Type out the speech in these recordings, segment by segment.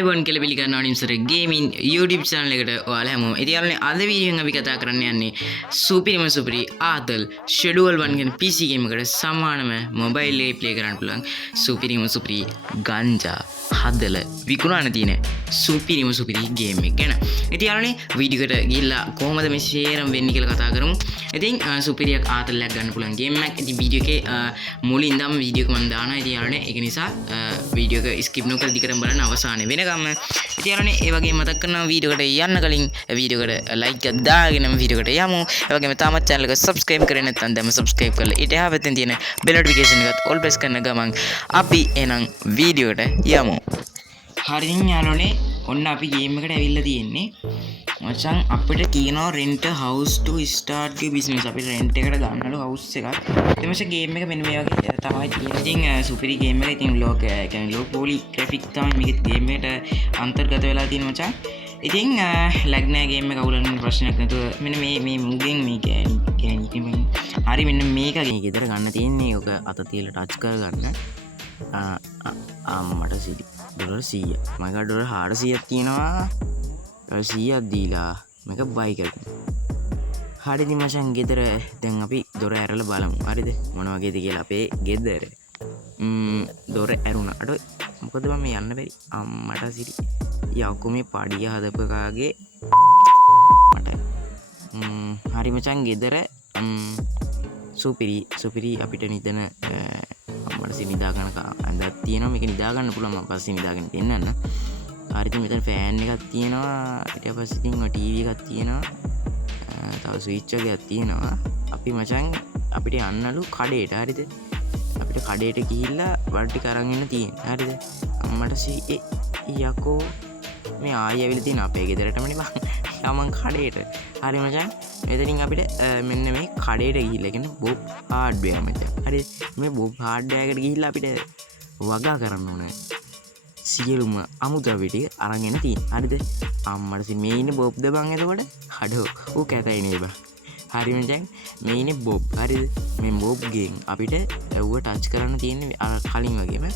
ආයිබෝන් කියලා පිළිගන්නවා නිම්සර gaming YouTube channel එකට ඔයාලා හැමෝම. ඉතින් යාළුවනේ අද වීඩියෝ එකෙන් අපි කතා කරන්න යන්නේ සුපිරි ආතල් Schedule 1 කියන PC game එකට සමානම mobile එකේ play කරන්න පුළුවන් සුපිරි ගංජා හදලා විකුණන්න තියෙන සුපිරි game එක ගැන. ඉතින් යාළුවනේ වීඩියෝ එකට ගිහිල්ලා කොහොමද මේ share වෙන්නේ කියලා කතා කරමු. ඉතින් සුපිරියක් ආතල්යක් ගන්න පුළුවන් game එකක්. ඉතින් වීඩියෝ එකේ මුලින් ඉඳන්ම වීඩියෝ එක මම දානවා. ඉතින් යාළුවනේ ඒක නිසා වීඩියෝ එක skip නොකර දිගටම බලන්න අවසානයේ වෙනකම්. ඉතින් යාළුවනේ ඒ වගේම මතක් කරනවා වීඩියෝ එකට යන්න කලින් වීඩියෝ එකට like එකක් දාගෙන වීඩියෝ එකට යමු. ඒ වගේම තාමත් channel එක subscribe කරේ නැත්නම් දැන් subscribe කරලා ඊට එහා පැත්තෙන් තියෙන bell notification එකත් all press කරන ගමන් අපි එනම් වීඩියෝ එකට යමු. හරින් යාළුවනේ ඔන්න අපි ගේම් එකට ඇවිල්ලා තියෙන්නේ. මචං අපිට කියනවා rent a house to start your business. අපිට rent එකට ගන්නලු house එකක්. ඉතින් මචං ගේම් එක මෙන්න මේ වගේ තමයි තියෙන්නේ. ඉතින් සුපිරි ගේම් එක. ඉතින් ලෝ කියන්නේ ලෝ පොලි graphic තමයි මේකේ ගේම් එකට අන්තර්ගත වෙලා තියෙන මචං. ඉතින් lag නෑ ගේම් එක අවුලන්න ප්‍රශ්නයක් නැතුව මෙන්න මේ මුගෙන් මේ කියන්නේ හරි මෙන්න මේක ගෙදර ගන්න තියෙන්නේ. ඔක අත තියලා ටච් කරගන්න. මට සිටි ඩොලර් 100 මම ඩොලර් 400ක් තියෙනවා. 100ක් දීලා මේක බයි කරගන්න. හරිද මචං ගෙදර දැන් අපි දොර ඇරලා බලමු. හරිද මොන වගේද කියලා අපේ ගෙදර. දොර ඇරුණා. අඩෝ මොකද මම යන්න බැරි. අම්මට සිටි යකෝ මේ පඩිය හදපකාගේ මට. හරි මචං ගෙදර සුපිරි අපිට නිදන අම්මට නිදා ගන්න ඇඳක් තියෙනවා. මේක නිදා ගන්න පුළුවන්. මම පස්සේ නිදාගෙන දෙන්නන්න. හරිද මෙතන ෆෑන් එකක් තියෙනවා. ඊට පස්සේ ඉතින් ටීවී එකක් තියෙනවා. තව ස්විච් එකක් තියෙනවා. අපි මචං අපිට යන්නලු කඩේට. හරිද අපිට කඩේට ගිහිල්ලා වල ටික අරන් එන්න තියෙනවා. හරිද අම්මට යකෝ මේ ආයෙ ඇවිල්ලා තියෙන අපේ ගෙදරටමනේ බං. යමන් කඩේට. හරි මචං මෙතනින් අපිට මෙන්න මේ කඩේට ගිහිල්ලා කියන්නේ බොබ් හાર્ඩ්වෙයාර් මචං. හරි මේ බොබ් හાર્ඩ්වෙයාර් එකට ගිහිල්ලා අපිට වගා කරන්න ඕනේ. සියලුම අමුද්‍රව්‍ය ටික අරන් එන්න තියෙනවා. හරිද අම්මට මේ ඉන්නේ බොබ්ද බං එතකොට. අඩෝ ඌ කැතයි නේ බං. හරි මචං මේ ඉන්නේ බොබ්. හරිද මේ බොබ් ගෙන් අපිට ඌව ටච් කරන්න තියෙන්නේ අර කලින් වගේම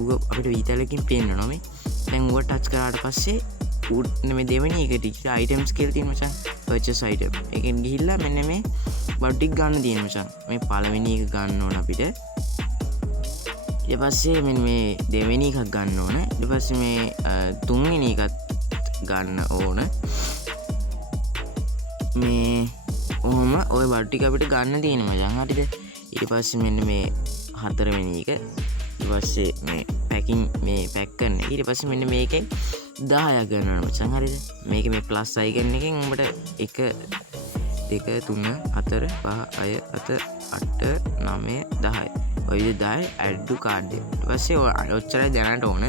ඌ අපිට වීතලකින් පේන්නනවා මේ. දැන් ඌව ටච් කරාට පස්සේ ඌ මේ දෙවෙනි එක ටික අයිටම්ස් කියලා තියෙන මචං. පර්චේස් අයිටම් එකෙන් ගිහිල්ලා මෙන්න මේ බඩු ටික ගන්න තියෙන මචං. මේ පළවෙනි එක ගන්න ඕන අපිට. ඊට පස්සේ මෙන්න මේ දෙවෙනි එකක් ගන්න ඕන. ඊට පස්සේ මේ තුන්වෙනි එකත් ගන්න ඕන. මේ ඔහොම ওই බඩු ටික අපිට ගන්න තියෙන මචං. හරිද ඊට පස්සේ මෙන්න මේ හතරවෙනි එක. ඊට පස්සේ මේ පැකින් මේ පැක් කරන. ඊට පස්සේ මෙන්න මේකෙන් 10ක් ගන්නවා මචං. හරිද මේක මේ ප්ලස් අයිකන් එකෙන් උඹට 1 2 3 4 5 6 7 8 9 10 ඔය 10 ඇඩ් ටු කාඩ් එක. ඊට පස්සේ ඔච්චරයි දැනට ඕන.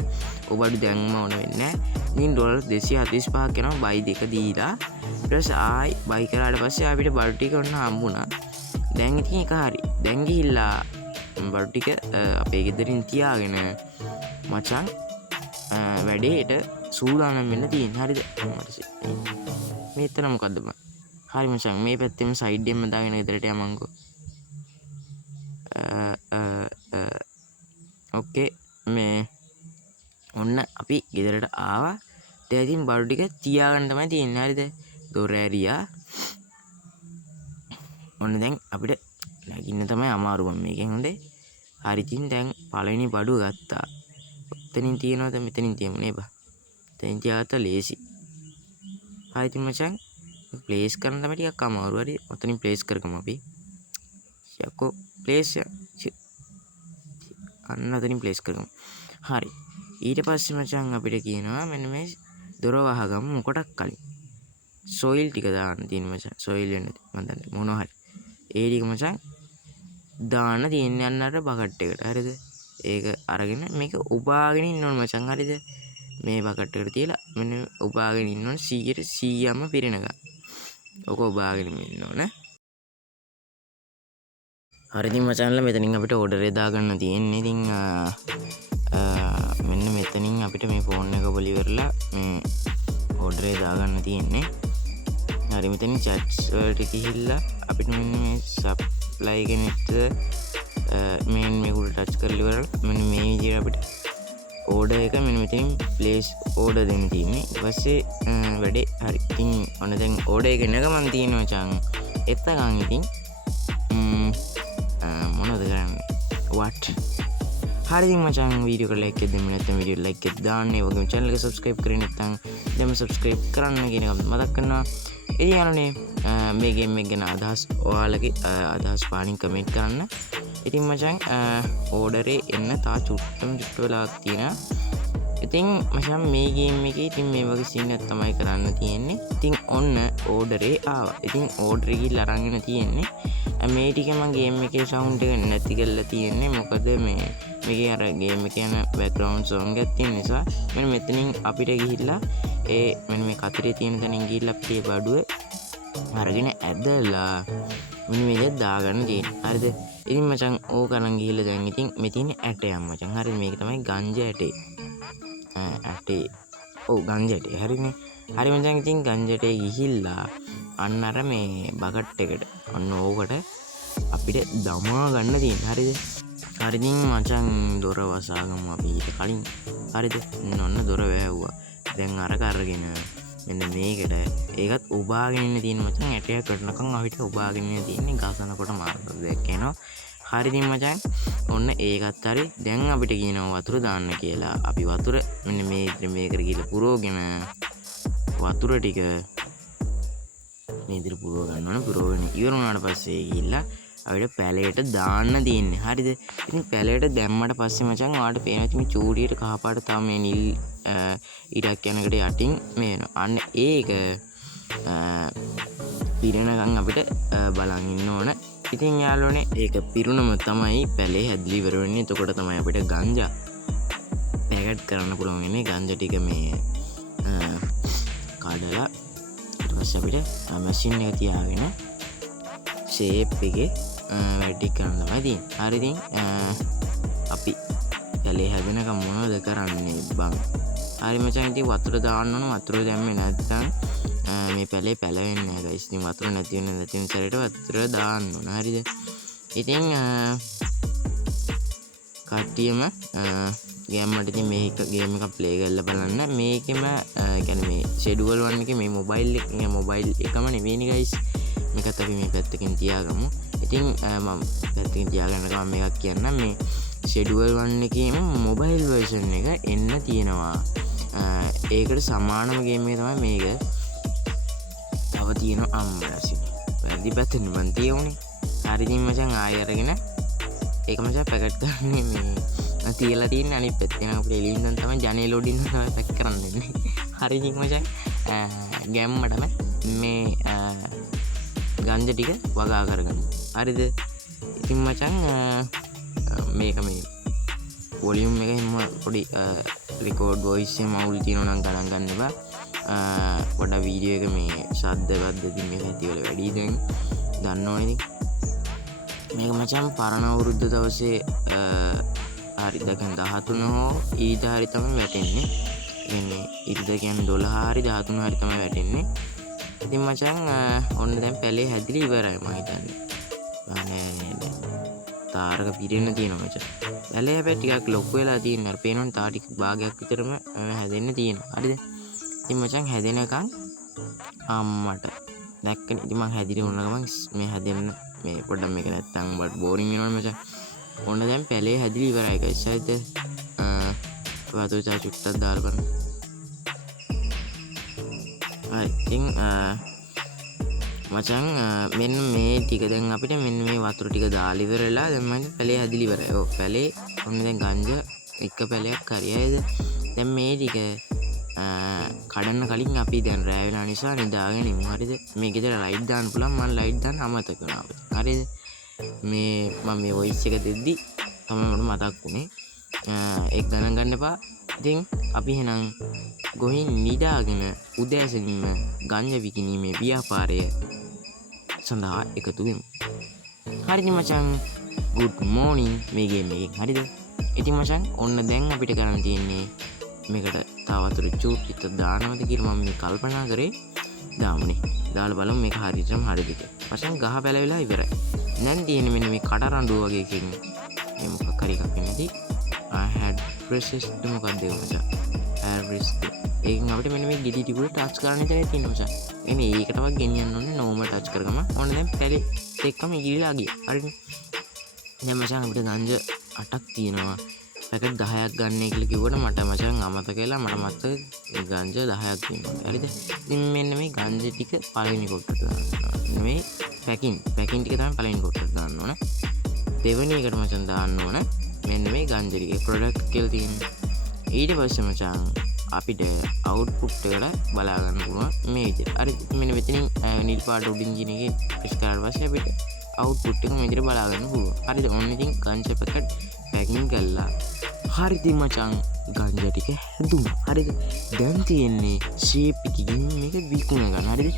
ඔබට දැන්ම ඕන වෙන්නේ නැහැ. ඉතින් ඩොලර් 245ක් යනවා බයි දෙක දීලා. ඊට පස්සේ ආයි බයි කරාට පස්සේ අපිට බඩු ටික ඔන්න හම්බුණා. දැන් ඉතින් එක හරි. දැන් ගිහිල්ලා බඩු ටික අපේ ගෙදරින් තියාගෙන මචං වැඩේට සූදානම් වෙන්න තියෙන. හරිද මෙතන මොකද්ද බං. හරි මචං මේ පැත්තෙම සයිඩ් එකෙන් දාගෙන ගෙදරට යමන්කෝ. ඕකේ මේ ඔන්න අපි ගෙදරට ආවා. ඉතින් බඩු ටික තියාගන්න තමයි තියෙන්නේ. හරිද දොර ඇරියා. ඔන්න දැන් අපිට නැගින්න තමයි අමාරු මම මේකෙන් හොඳේ. හරි ඉතින් දැන් පළවෙනි බඩුව ගත්තා. එතනින් තියනවාද මෙතනින් තියමු නේ බා. එතනින් තියාගත්තා ලේසි. හරි ඉතින් මචං ප්ලේස් කරන්න තමයි ටිකක් අමාරු. හරි ඔතනින් ප්ලේස් කරගමු අපි. යකෝ ප්ලේස් අන්න ඔතනින් ප්ලේස් කරගමු. හරි ඊට පස්සේ මචං අපිට කියනවා මෙන්න මේ දොර වහගමු. මොකටක් කලින් සොයිල් ටික දාන්න තියෙන මචං. සොයිල් වෙන්න මම දන්නේ මොනවා හරි ඒ ටික මචං දාන්න තියෙන්නේ අන්නර බකට් එකට. හරිද ඒක අරගෙන මේක උබාගෙන ඉන්න ඕන මචං. හරිද මේ බකට් එකට තියලා මෙන්න උබාගෙන ඉන්න ඕන 100%ම පිරෙනකම්. ඔක උබාගෙන ඉන්න ඕන. හරි ඉතින් මචංලා මෙතනින් අපිට ඕඩර් එක දාගන්න තියෙන්නේ. ඉතින් මෙන්න මෙතනින් අපිට මේ ෆෝන් එක පොලි කරලා මේ ඕඩර් එක දාගන්න තියෙන්නේ. හරි මෙතනින් chats වලට ගිහිල්ලා අපිට මෙන්න මේ supply කෙනෙක්ට මේන් මේක උඩ ටච් කරලා ඉවරලා මෙන්න මේ විදිහට අපිට ඕඩර් එක මෙන්න මෙතනින් ප්ලේස් ඕඩර් දෙන්න තියෙන්නේ. ඊට පස්සේ වැඩේ හරි. ඉතින් ඔන්න දැන් ඕඩර් එක එන ගමන් තියෙනවා මචං. එතකන් ඉතින් මොනවද කරන්නේ? what හරි ඉතින් මචං වීඩියෝ එක ලයික් එකක් දෙන්න නැත්නම් වීඩියෝ ලයික් එකක් දාන්න. ඒ වගේම channel එක subscribe කරේ නැත්නම් දැන්ම subscribe කරන්න කියන එක මතක් කරනවා. ඉතින් යාළුවනේ මේ ගේම් එක ගැන අදහස් ඔයාලගේ අදහස් පානින් කමෙන්ට් කරන්න. ඉතින් මචං ඕඩරේ එන්න තා චුට්ටම චුට්ට වෙලාවක් තියෙනවා. ඉතින් මචං මේ ගේම් එකේ ඉතින් මේ වගේ සීන් එකක් තමයි කරන්න තියෙන්නේ. ඉතින් ඔන්න ඕඩරේ ආවා. ඉතින් ඕඩර් එක ගිහලා අරගෙන තියෙන්නේ. මේ ටික මම ගේම් එකේ සවුන්ඩ් එක නැති කරලා තියෙන්නේ. මොකද මේකේ අර ගේම් එකේ යන බෑග්ග්‍රවුන්ඩ් සෝංග් එකක් තියෙන නිසා මෙන්න මෙතනින් අපිට ගිහිල්ලා මෙන්න මේ කතරේ තියෙන තැනින් ගිහිල්ලා අපේ බඩුව අරගෙන ඇදලා මෙන්න මේක දාගන්න තියෙනවා. හරිද? ඉතින් මචං ඕක අරන් ගිහිල්ලා දැන් ඉතින් මේ තියෙන ඇටයක් මචං. හරිද? මේක තමයි ගංජා ඇටේ. ඇටේ. ඔව් ගංජා ඇටේ. හරිනේ. හරි මචං ඉතින් ගංජා ඇටේ ගිහිල්ලා අන්න අර මේ බකට් එකට ඔන්න ඕකට අපිට දමා ගන්න තියෙනවා. හරිද? හරි ඉතින් මචං දොර වසාගමු අපි ඊට කලින්. හරිද? ඔන්න දොර වැහුවා. දැන් අරක අරගෙන මෙන්න මේකට ඒකත් උබාගෙන ඉන්න තියෙන මචං. ඇටයක් කටනකම් අපිට උබාගෙන ඉන්න තියෙන්නේ ගසනකොට මාර්ග දැක්කේනවා. හරි ඉතින් මචං ඔන්න ඒකත් හරි. දැන් අපිට කියනවා වතුර දාන්න කියලා. අපි වතුර මෙන්න මේකට ගිහලා පුරවගෙන වතුර ටික මේ විදිහට පුරව ගන්න ඕන. පුරවගෙන ඉවර වුණාට පස්සේ ගිහිල්ලා අපිට පැලයට දාන්න තියෙන්නේ. හරිද? ඉතින් පැලයට දැම්මට පස්සේ මචං ඔයාලට පේනවා මේ චූඩියට කහපාට තව මේ නිල් ඉරක් යනකට යටින් මේ වෙනවා. අන්න ඒක පිරෙනකන් අපිට බලන් ඉන්න ඕන. ඉතින් යාළුවනේ ඒක පිරුණම තමයි පැලේ හැදලි ඉවර වෙන්නේ. එතකොට තමයි අපිට ගංජා පැකට් කරන්න පුළුවන් වෙන්නේ. ගංජා ටික මේ කඩලා ඊට පස්සේ අපිට මැෂින් එක තියාගෙන ෂේප් එකේ වැඩි කරන්න තමයි තියෙන්නේ. හරි ඉතින් අපි පැලේ හැදෙනකම් මොනවද කරන්නේ බං? හරි මචං ඉතින් වතුර දාන්න ඕන. වතුර දැම්මේ නැත්නම් මේ පැලේ පැලවෙන්නේ නැහැ guys. ඉතින් වතුර නැති වෙන සැරේට වතුර දාන්න ඕන. හරිද? ඉතින් කට්ටියම ගේම්මට ඉතින් මේක ගේම් එකක් ප්ලේ කරලා බලන්න. මේකෙම කියන්නේ මේ ෂෙඩියුල් 1 එකේ මේ මොබයිල් එකම නෙවෙයිනේ guys. මේකත් අපි මේ පැත්තකින් තියාගමු. ඉතින් මම පැත්තකින් තියාගන්න ගමන් මේකක් කියන්නම්. මේ ෂෙඩියුල් 1 එකේම මොබයිල් version එක එන්න තියෙනවා. ඒකට සමානම ගේම් එක තමයි මේක. තව තියෙනවා අම්මරසි. වැඩි පැත්තෙන් මන් තියුනේ. හරි ඉතින් මචං ආයෙ අරගෙන ඒක මචං පැකට් කරන්නේ මේ තියලා තියෙන අනිත් පැත්තෙන් අපිට එළියෙන් තමයි ජනේ ලෝඩින් තමයි පැක් කරන්න දෙන්නේ. හරි ඉතින් මචං ගැම්මටම මේ ගංජා ටික වගා කරගන්න. හරිද? ඉතින් මචං මේක මේ වොලියුම් එක හිම පොඩි රෙකෝඩ් වොයිස් එක මවුල් තියෙනවා නම් ගණන් ගන්න එපා. පොඩ්ඩක් වීඩියෝ එක මේ ශබ්දවත් දෙකින් මේක ඇති වල වැඩි දැන් දන්නවනේ. ඉතින් මේක මචං පරණ අවුරුද්ද දවසේ හරි දකන් 13 හෝ ඊට හරි තමයි වැටෙන්නේ. කියන්නේ ඊට කියන්නේ 12 හරි 13 හරි තමයි වැටෙන්නේ. ඉතින් මචං ඔන්න දැන් පැලේ හැදිලි ඉවරයි මම හිතන්නේ. අනේ තාරක පිරෙන්න තියෙනවා මචං. පැලේ හැබැයි ටිකක් ලොකු වෙලා තියෙනවා. අර පේනවනේ තා ටික භාගයක් විතරම හැදෙන්න තියෙනවා. හරිද? ඉතින් මචං හැදෙනකන් අම්මට දැක්කනේ. ඉතින් මං හැදිරි වුණ ගමන් මේ හැදෙන්න මේ පොඩ්ඩක් මේක නැත්තම් බඩ බෝරින් වෙනවනේ මචං. ඔන්න දැන් පැලේ හැදිලි ඉවරයි guys. හරිද? වතුර චුට්ටක් දාලා බලන්න. හරි ඉතින් මචං මෙන්න මේ ටික දැන් අපිට මෙන්න මේ වතුර ටික දාලා ඉවරලා දැන් මම පැලේ හැදිලි ඉවරයි. ඔව් පැලේ ඔන්න දැන් ගංජා එක පැලයක් හරියයිද? දැන් මේ ටික කඩන්න කලින් අපි දැන් රෑ වෙලා නිසා නිදාගෙන ඉමු. හරිද? මේ ගෙදර ලයිට් දාන්න පුළුවන්. මම ලයිට් දාන්න අමතක වුණා. හරිද? මේ මම මේ වොයිස් එක දෙද්දි තමයි මට මතක් වුණේ. ඒක ගණන් ගන්න එපා. ඉතින් අපි එහෙනම් ගොහින් නිදාගෙන උදෑසනින්ම ගංජා විකිණීමේ ව්‍යාපාරය සඳහා එකතු වෙමු. හරිද මචං? good morning මේ ගේම් එකෙන්. හරිද? ඉතින් මචං ඔන්න දැන් අපිට කරන්න තියෙන්නේ මේකට තව වතුර චූට්ටික් දානවද කියලා මම මේ කල්පනා කරේ. දාමුනේ. දාලා බලමු මේක හරියටම හරිද කියලා. මචං ගහ පැලවිලා ඉවරයි. දැන් තියෙන්නේ මෙන්න මේ කඩරඬුව වගේ එකකින් මේ මොකක් හරි එකක් එන්නදී I had ප්‍රෙසස් මොකක්ද ඒක මචං ඇවරේජ් ඒකෙන් අපිට මෙන්න මේ ගෙඩි ටික ටච් කරන්න ඉතින් තියෙනවා මචං එමේ ඒකටවත් ගෙනියන්න ඕනේ නෝමල් ටච් කරගම ඕන දැන් පැලේ එක්කම ඉගිලිලා ගියා හරිනේ දැන් මචං අපිට ගංජ 8ක් තියෙනවා පැකට් 10ක් ගන්න කියලා කිව්වට මට මචං අමතක වෙලා මට මතක ගංජ 10ක් තියෙනවා හරිද ඉතින් මෙන්න මේ ගංජ ටික පළවෙනි කොටට දාන්න මේ පැකින් ටික තමයි පළවෙනි කොටට දාන්න ඕන දෙවෙනි එකට මචං දාන්න ඕන මෙන්න මේ ගංජ ටිකේ ප්‍රොඩක්ට් කියලා තියෙනවා ඊට පස්සේ මචං අපිට අවුට්පුට් එකට බලා ගන්න පුළුවන් මේ විදිහට හරි මෙන්න මෙතනින් නිල් පාට උඩින් කියන එකේ ප්‍රෙස් කරාට පස්සේ අපිට අවුට්පුට් එක මේ විදිහට බලා ගන්න පුළුවන් හරිද ඔන්න ඉතින් ගංජ පැකට් පැකින් කළා හරිද මචං ගංජ ටික හැදුණා හරිද දැන් තියෙන්නේ ෂේප් එකකින් මේක විකුණ ගන්න හරිද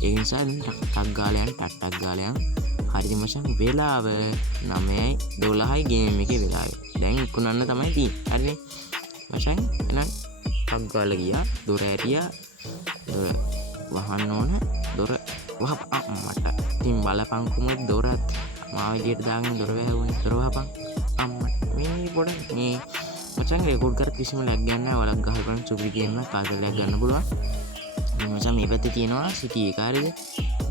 ඒ නිසා දැන් ටක් ගාලා යන හරිද මචං වෙලාව 9:12යි ගේම් එකේ වෙලාව දැන් විකුණන්න තමයි තියෙන්නේ හරිනේ මචං එහෙනම් ටක් ගාලා ගියා දොර ඇරියා දොර වහන්න ඕන දොර වහපන් අම්මට ඉතින් බලපන්කුම දොරත් මාව එළියට දාගෙන දොර වැහුවනේ දොර වහපන් අම්මට මේ පොඩ මේ මචං රෙකෝඩ් කර කිසිම ලැග් ගන්න නැහැ වලක් ගහගෙන සුපිරි ගේම් එකක් කාසලයක් ගන්න පුළුවන් ඉතින් මචං මේ පැත්තේ තියෙනවා සිටි එක හරිද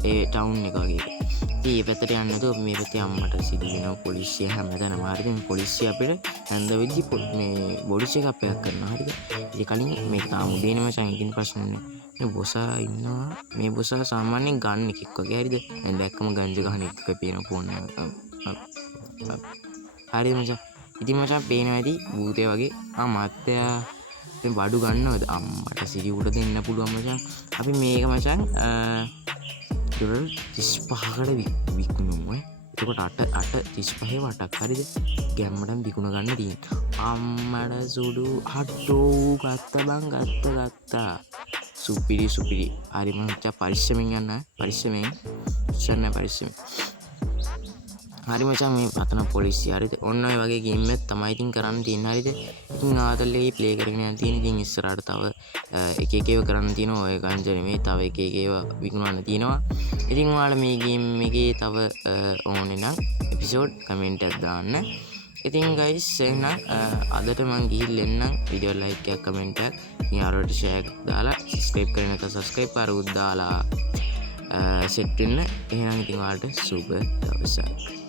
ඒ ටවුන් එක වගේ එක ඉතින් මේ පැත්තට යන්න නැතුව මේ පැත්තේ අම්මට සිදු වෙනවා පොලිසිය හැමදාම හරිද මේ පොලිසිය අපිට හැන්ද වෙද්දි මේ බොඩි චෙක් අප් එකක් කරනවා හරිද ඉතින් කලින් මේක තාම උදේනේ මචං ඉතින් ප්‍රශ්න නැහැ මේ බොසා ඉන්නවා මේ බොසා සාමාන්‍යයෙන් ගන්න එකෙක් වගේ හරිද දැන් දැක්කම ගංජ ගහන එක පේන ෆෝන් එක හරිද මචං ඉතින් මචං පේනවා ඇති භූතය වගේ මාත්‍යා දැන් බඩු ගන්නවද අම්මට සිරි උඩ දෙන්න පුළුවන් මචං අපි මේක මචං ඩොලර් 35කට විකුණුවා එතකොට 35 වටක් හරිද ගැම්මටම විකුණ ගන්න තියෙනවා අම්මට සුඩු හට්ටෝ ගත්තා සුපිරි හරි මචං පරිස්සමෙන් යන්න පරිස්සමෙන් හරි මචං මේ පතන පොලිසිය හරිද ඔන්න ඔය වගේ ගේම් එකක් තමයි ඉතින් කරන්න තියෙන්නේ හරිද ඉතින් ආතල්ලේ ප්ලේ කරගෙන යන තියෙන ඉතින් ඉස්සරහට තව එක එක ඒවා කරන්න තියෙනවා ඔය ගංජ නෙමෙයි තව එක එක ඒවා විකුණන්න තියෙනවා ඉතින් ඔයාලා මේ ගේම් එකේ තව ඕනේ නම් එපිසෝඩ් කමෙන්ට් එකක් දාන්න ඉතින් ගයිස් එහෙනම් අදට මං ගිහිල්ලා එන්නම් වීඩියෝ ලයික් එකක් කමෙන්ට් එකක් ඉතින් යාළුවට ෂෙයා එකක් දාලා සබ්ස්ක්‍රයිබ් කරන එක සබ්ස්ක්‍රයිබ් පාරුත් දාලා සෙට් වෙන්න එහෙනම් ඉතින් ඔයාලට සුබ දවසක්